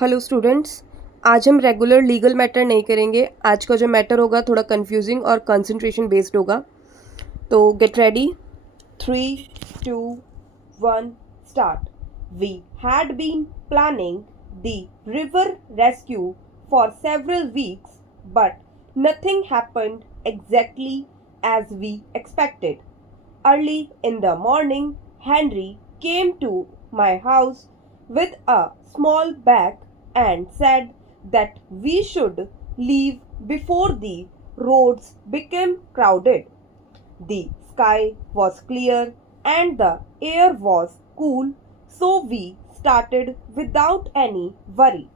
Hello students, आज हम regular legal matter नहीं करेंगे। आज का जो मैटर होगा थोड़ा कंफ्यूजिंग और कंसंट्रेशन बेस्ड होगा। तो get ready. 3, 2, 1 start. We had been planning the river rescue for several weeks but nothing happened exactly as we expected. Early in the morning, Henry came to my house with a small bag and said that we should leave before the roads became crowded. The sky was clear and the air was cool, so we started without any worry.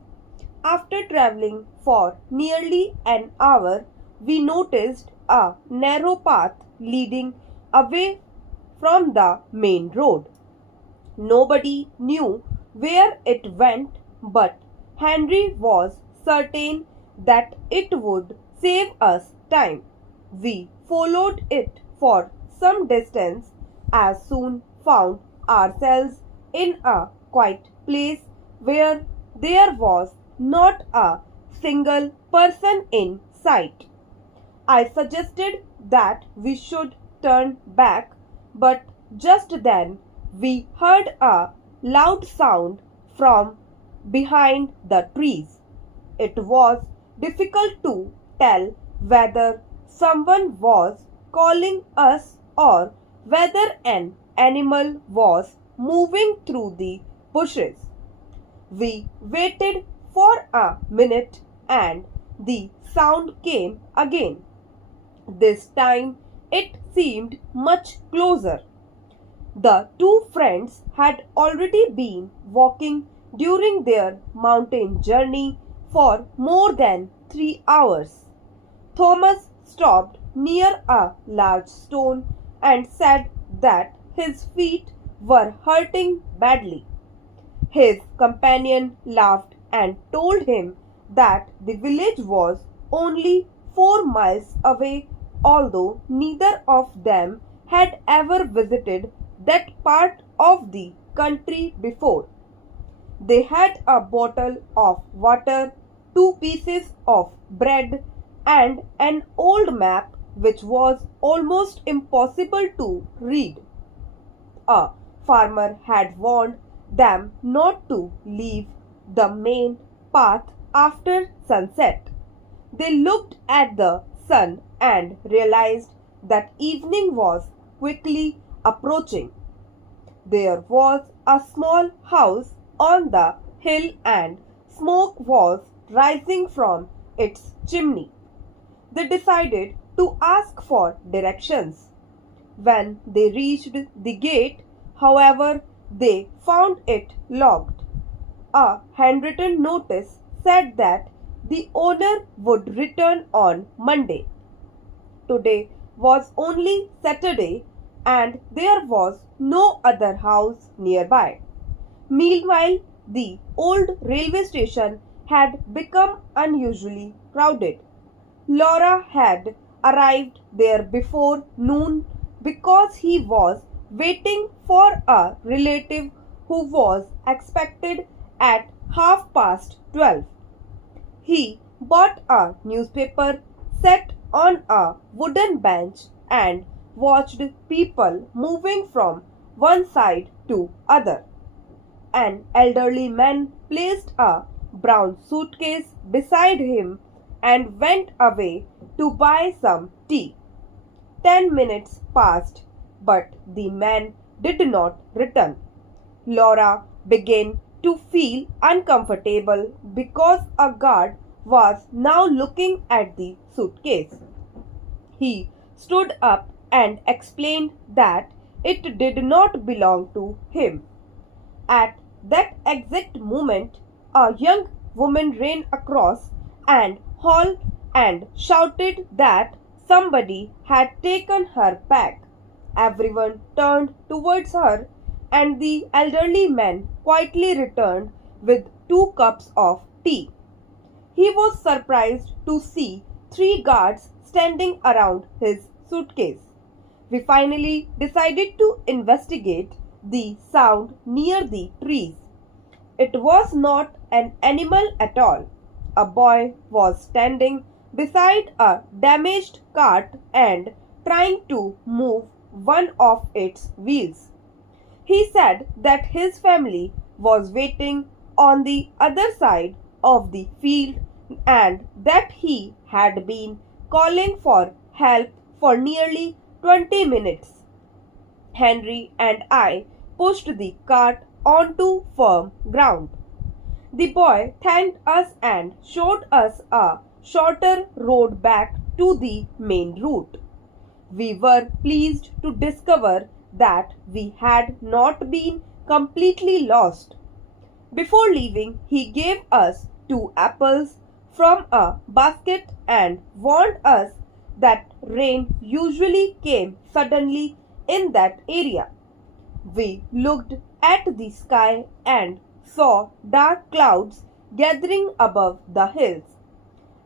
After traveling for nearly an hour, we noticed a narrow path leading away from the main road. Nobody knew where it went, but Henry was certain that it would save us time. We followed it for some distance, and soon found ourselves in a quiet place where there was not a single person in sight. I suggested that we should turn back, but just then we heard a loud sound from behind the trees. It was difficult to tell whether someone was calling us or whether an animal was moving through the bushes. We waited for a minute and the sound came again. This time it seemed much closer. The two friends had already been walking during their mountain journey for more than 3 hours. Thomas stopped near a large stone and said that his feet were hurting badly. His companion laughed and told him that the village was only 4 miles away, although neither of them had ever visited that part of the country before. They had a bottle of water, 2 pieces of bread, and an old map which was almost impossible to read. A farmer had warned them not to leave the main path after sunset. They looked at the sun and realized that evening was quickly approaching. There was a small house on the hill and smoke was rising from its chimney. They decided to ask for directions. When they reached the gate, however, they found it locked. A handwritten notice said that the owner would return on Monday. Today was only Saturday and there was no other house nearby. Meanwhile, the old railway station had become unusually crowded. Laura had arrived there before noon because he was waiting for a relative who was expected at 12:30. He bought a newspaper, sat on a wooden bench, and watched people moving from one side to other. An elderly man placed a brown suitcase beside him and went away to buy some tea. 10 minutes passed, but the man did not return. Laura began to feel uncomfortable because a guard was now looking at the suitcase. He stood up and explained that it did not belong to him. At that exact moment, a young woman ran across and hall and shouted that somebody had taken her bag. Everyone turned towards her and the elderly man quietly returned with 2 cups of tea. He was surprised to see 3 guards standing around his suitcase. We finally decided to investigate the sound near the trees. It was not an animal at all. A boy was standing beside a damaged cart and trying to move one of its wheels. He said that his family was waiting on the other side of the field and that he had been calling for help for nearly 20 minutes. Henry and I pushed the cart onto firm ground. The boy thanked us and showed us a shorter road back to the main route. We were pleased to discover that we had not been completely lost. Before leaving, he gave us 2 apples from a basket and warned us that rain usually came suddenly in that area. We looked at the sky and saw dark clouds gathering above the hills.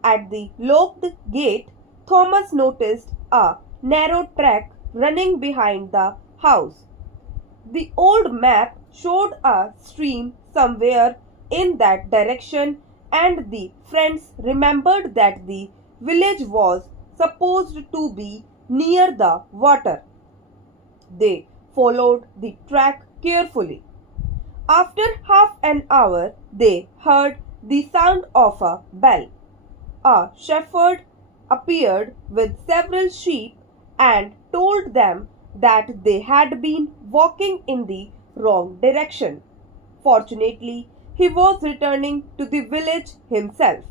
At the locked gate, Thomas noticed a narrow track running behind the house. The old map showed a stream somewhere in that direction, and the friends remembered that the village was supposed to be near the water. They followed the track carefully. After half an hour, they heard the sound of a bell. A shepherd appeared with several sheep and told them that they had been walking in the wrong direction. Fortunately, he was returning to the village himself.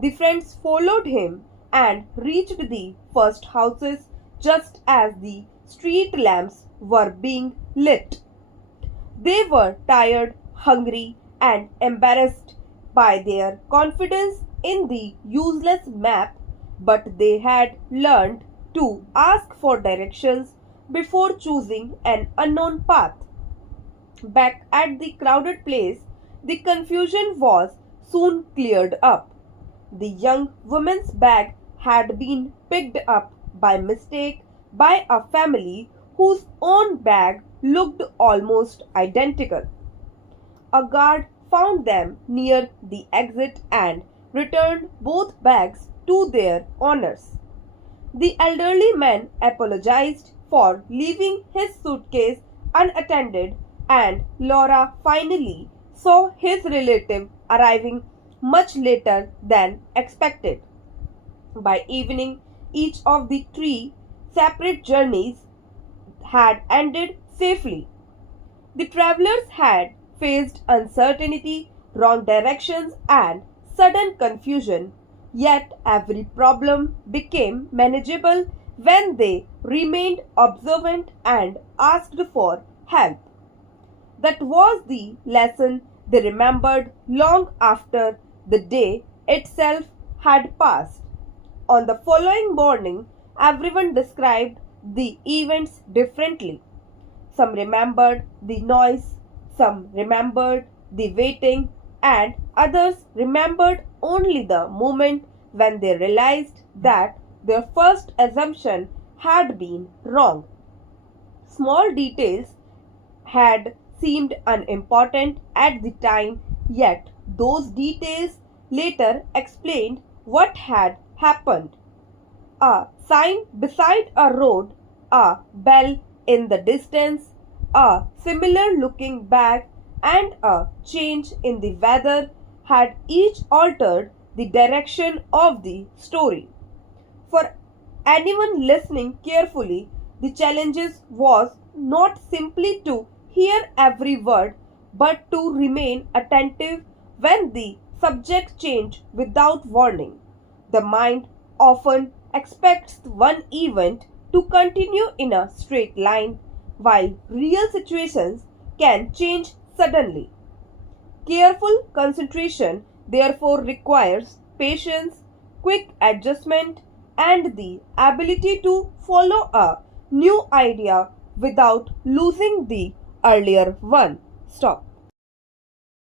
The friends followed him and reached the first houses just as the street lamps were being lit. They were tired, hungry, and embarrassed by their confidence in the useless map, but they had learned to ask for directions before choosing an unknown path. Back at the crowded place, the confusion was soon cleared up. The young woman's bag had been picked up by mistake by a family whose own bag looked almost identical. A guard found them near the exit and returned both bags to their owners. The elderly man apologized for leaving his suitcase unattended, and Laura finally saw his relative arriving much later than expected. By evening, each of the 3 separate journeys had ended safely. The travelers had faced uncertainty, wrong directions, and sudden confusion, yet every problem became manageable when they remained observant and asked for help. That was the lesson they remembered long after the day itself had passed. On the following morning, everyone described the events differently. Some remembered the noise, some remembered the waiting, and others remembered only the moment when they realized that their first assumption had been wrong. Small details had seemed unimportant at the time, yet those details later explained what had happened. A sign beside a road, a bell in the distance, a similar looking bag, and a change in the weather had each altered the direction of the story. For anyone listening carefully, the challenges was not simply to hear every word, but to remain attentive when the subject changed without warning. The mind often expects one event to continue in a straight line, while real situations can change suddenly. Careful concentration therefore requires patience, quick adjustment, and the ability to follow a new idea without losing the earlier one. Stop.